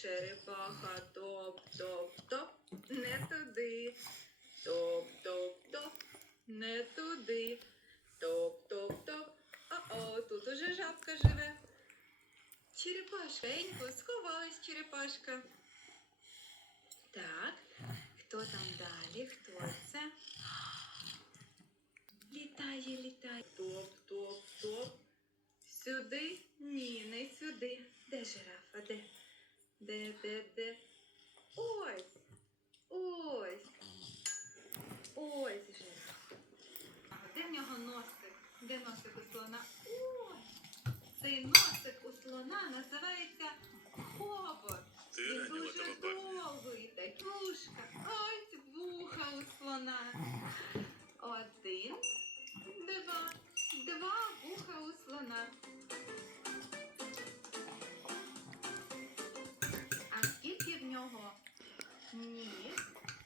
Черепаха топ-топ-топ, не туди. Топ-топ-топ, не туди. Топ-топ-топ. О-о, тут уже жабка живе. Черепашенько, сховалась черепашка. Так, хто там далі? Хто це? Літає, літає. Топ, топ, топ. Сюди? Де, де, де? Ось. Ось. Ось же. Де в нього носик? Де носик у слона? Ось. Цей носик у слона називається хобот. Він дуже довгий, такушка. Ось вуха у слона. 你